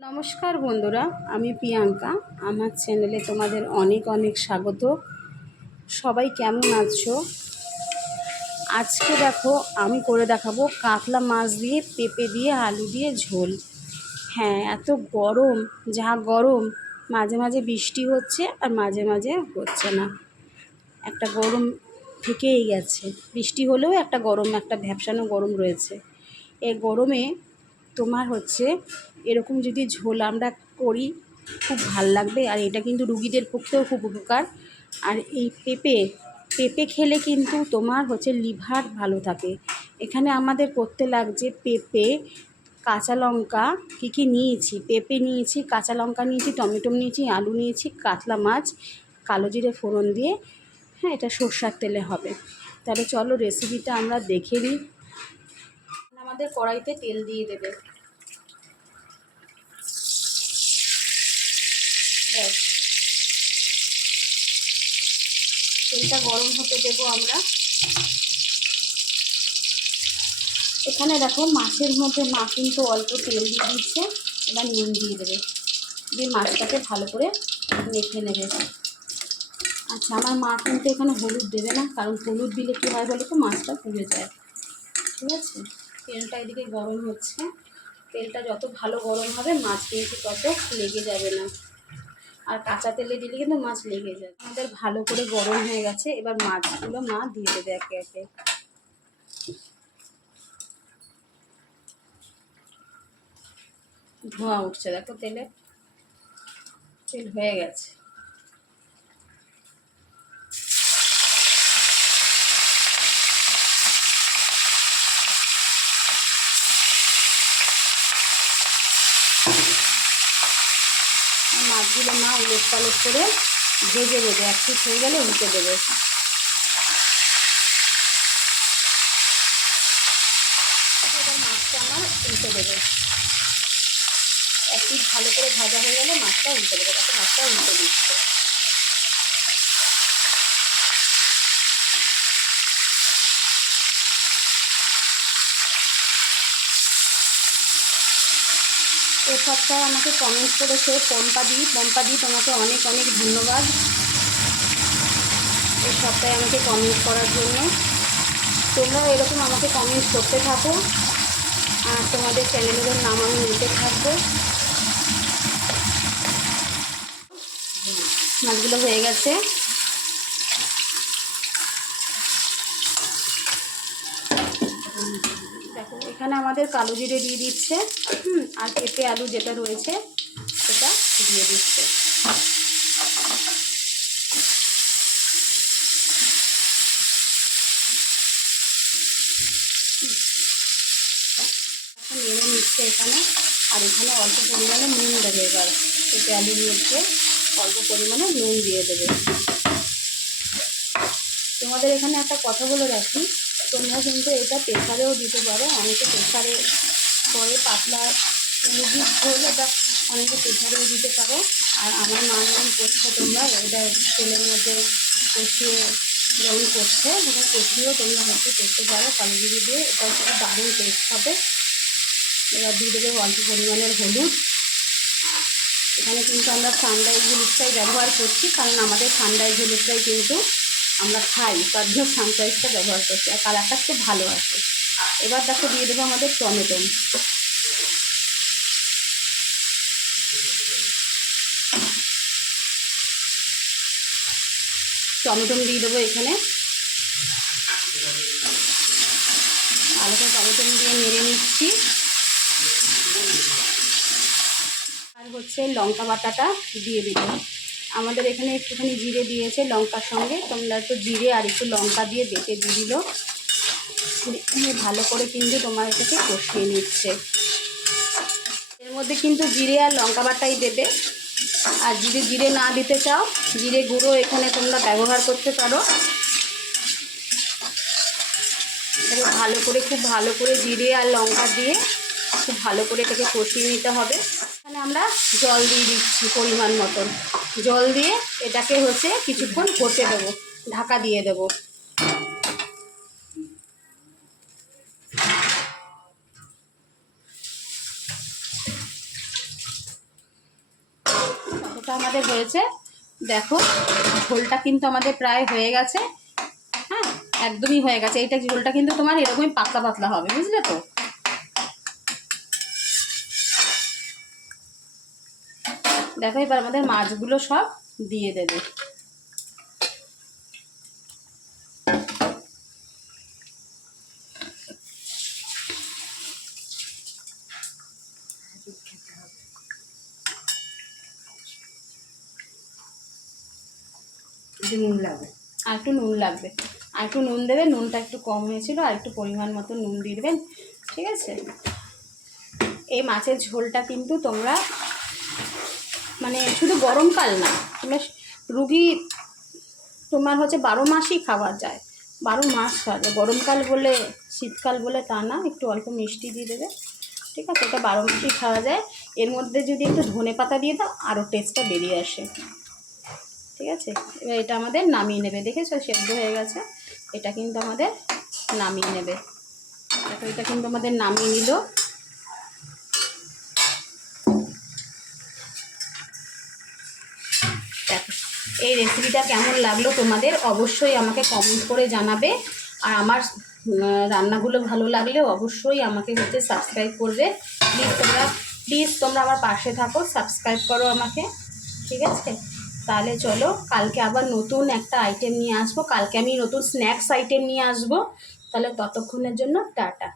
নমস্কার বন্ধুরা, আমি প্রিয়াঙ্কা। আমার চ্যানেলে তোমাদের অনেক অনেক স্বাগত। সবাই কেমন আছো? আজকে দেখো আমি করে দেখাবো কাতলা মাছ দিয়ে পেঁপে দিয়ে আলু দিয়ে ঝোল। হ্যাঁ, এত গরম, যা গরম, মাঝে মাঝে বৃষ্টি হচ্ছে আর মাঝে মাঝে হচ্ছে না। একটা গরম থেকেই গেছে, বৃষ্টি হলেও একটা গরম, একটা ভ্যাপসানো গরম রয়েছে। এই গরমে তোমার হচ্ছে এরকম যদি ঝোল আমরা করি খুব ভাল লাগবে। আর এটা কিন্তু রুগীদের পক্ষেও খুব উপকার। আর এই পেঁপে পেঁপে খেলে কিন্তু তোমার হচ্ছে লিভার ভালো থাকে। এখানে আমাদের করতে লাগছে পেঁপে, কাঁচা লঙ্কা, কী নিয়েছি, পেঁপে নিয়েছি, কাঁচা লঙ্কা নিয়েছি, টমেটো নিয়েছি, আলু নিয়েছি, কাতলা মাছ, কালো জিরে ফোড়ন দিয়ে। হ্যাঁ, এটা সর্ষের তেলে হবে। তাহলে চলো রেসিপিটা আমরা দেখে নিই। আমাদের কড়াইতে তেল দিয়ে দেবে। তেলটা গরম হতে দেবো আমরা। এখানে দেখো মাছের মধ্যে মা কিন্তু অল্প তেল দিয়ে দিচ্ছে। এবার নুন দিয়ে দেবে, দিয়ে মাছটাকে ভালো করে মেখে নেবে। আচ্ছা, আমার মা কিন্তু এখানে হলুদ দেবে না, কারণ হলুদ দিলে কী হয় বলো তো, মাছটা পুড়ে যায়। ঠিক আছে, তেলটা এদিকে গরম হচ্ছে। তেলটা যত ভালো গরম হবে মাছ কিন্তু তত লেগে যাবে না। আর কাঁচা তেলে দিলে কিন্তু মাছ লেগে যায়। আমাদের ভালো করে গরম হয়ে গেছে। এবার মাছগুলো মা দিয়ে দেবে একে একে। ধোঁয়া উঠছে দেখো, তেল হয়ে গেছে। মাছগুলো মা উলট পালট করে ভেজে দেবে। এক পিঠ হয়ে গেলে উল্টে দেবে। এবার মাছটা আমার উল্টে দেবে। এক পিঠ ভালো করে ভাজা হয়ে গেলে মাছটা উল্টে দেবে। তাতে মাছটা উল্টে দিচ্ছে। এই সপ্তাহে আমাকে কমেন্ট করেছে পম্পাদি। তোমাকে অনেক অনেক ধন্যবাদ এই সপ্তাহে আমাকে কমেন্ট করার জন্য। তোমরাও এরকম আমাকে কমেন্ট করতে থাকো, আর তোমাদের চ্যানেলের নাম আমি নিতে থাকবো। মাছগুলো হয়ে গেছে। দেখো, এখানে আমাদের কালো জিরে দিয়ে দিচ্ছে, আর পেঁপে আলু যেটা রয়েছে সেটা দিয়ে দিচ্ছে। নেড়ে নিচ্ছে এখানে। আর এখানে অল্প পরিমাণে নুন দেবে। এবার পেঁপে আলুর মধ্যে অল্প পরিমাণে নুন দিয়ে দেবে। তোমাদের এখানে একটা কথা বলে রাখি, তোমরা কিন্তু এটা প্রেসারেও দিতে পারো। অনেকে প্রেসারে করে পাতলা মুরগির ঝোল, এটা অনেকে প্রেসারেও দিতে পারো। আর আমার মা যখন করছে, তোমরা এটা তেলের মধ্যে কষিয়ে যখন করছে, তখন কষিয়েও তোমরা হচ্ছে করতে পারো কালো জিরে দিয়ে। এটা খুব দারুণ টেস্ট হবে। এবার দিয়ে দেবে অল্প পরিমাণের হলুদ। এখানে কিন্তু আমরা সানরাইজ হলুদটাই ব্যবহার করছি, কারণ আমাদের সানরাইজ হলুদটাই কিন্তু আমরা খাই, তার জন্য সানরাইজটা ব্যবহার করছি। আর কালারটা খুব ভালো আসে। এবার দেখো দিয়ে দেবো আমাদের টমেটো। দিয়ে দেবো এখানে। ভালো করে টমেটো দিয়ে নেড়ে নিচ্ছি। আর হচ্ছে লঙ্কা বাটাটা দিয়ে দিল। আমাদের এখানে একটুখানি জিরে দিয়েছে লঙ্কার সঙ্গে, তোমরা একটু জিরে আর একটু লঙ্কা দিয়ে বেটে দিয়ে দিল। ভালো করে কিন্তু তোমার এটাকে কষিয়ে নিচ্ছে। এর মধ্যে কিন্তু জিরে আর লঙ্কা বাটাই দেবে। আর যদি জিরে না দিতে চাও, জিরে গুঁড়ো এখানে তোমরা ব্যবহার করতে পারো। এটাকে ভালো করে, খুব ভালো করে জিরে আর লঙ্কা দিয়ে খুব ভালো করে এটাকে কষিয়ে নিতে হবে। এখানে আমরা জল দিয়ে দিচ্ছি পরিমাণ মতন। জল দিয়ে এটাকে হচ্ছে কিছুক্ষণ হতে দেবো, ঢাকা দিয়ে দেবো। আমাদের হয়েছে। দেখো ঝোলটা কিন্তু আমাদের প্রায় হয়ে গেছে। হ্যাঁ, একদমই হয়ে গেছে। এইটা ঝোলটা কিন্তু তোমার এরকমই পাতলা পাতলা হবে, বুঝলে তো? দেখো এবার আমাদের মাছগুলো সব দিয়ে দেবে। নুন লাগবে, আর একটু নুন লাগবে, আর একটু নুন দেবে। নুনটা একটু কম হয়েছিল, আর একটু পরিমাণ মতো নুন দিয়ে দেবেন, ঠিক আছে? এই মাছের ঝোলটা কিন্তু তোমরা মানে শুধু গরমকাল না, তোমরা রুগী তোমার হচ্ছে 12 মাসই খাওয়া যায়, 12 মাস খাওয়া যায়। গরমকাল বলে শীতকাল বলে তা না, একটু অল্প মিষ্টি দিয়ে দেবে, ঠিক আছে? এটা 12 মাসই খাওয়া যায়। এর মধ্যে যদি একটু ধনেপাতা দিয়ে দাও আরও টেস্টটা বেরিয়ে আসে, ঠিক আছে? এবার এটা আমাদের নামিয়ে নেবে। দেখেছো সেদ্ধ হয়ে গেছে, এটা কিন্তু আমাদের নামিয়ে নেবে। দেখো এটা কিন্তু আমাদের নামিয়ে নিল। দেখো এই রেসিপিটা কেমন লাগলো তোমাদের অবশ্যই আমাকে কমেন্ট করে জানাবে। আর আমার রান্নাগুলো ভালো লাগলে অবশ্যই আমাকে হচ্ছে সাবস্ক্রাইব করবে। প্লিজ তোমরা আমার পাশে থাকো, সাবস্ক্রাইব করো আমাকে, ঠিক আছে? তাহলে চলো কালকে আবার নতুন একটা আইটেম নিয়ে আসবো। কালকে আমি নতুন স্ন্যাক্স আইটেম নিয়ে আসবো। তাহলে ততক্ষণের জন্য টাটা।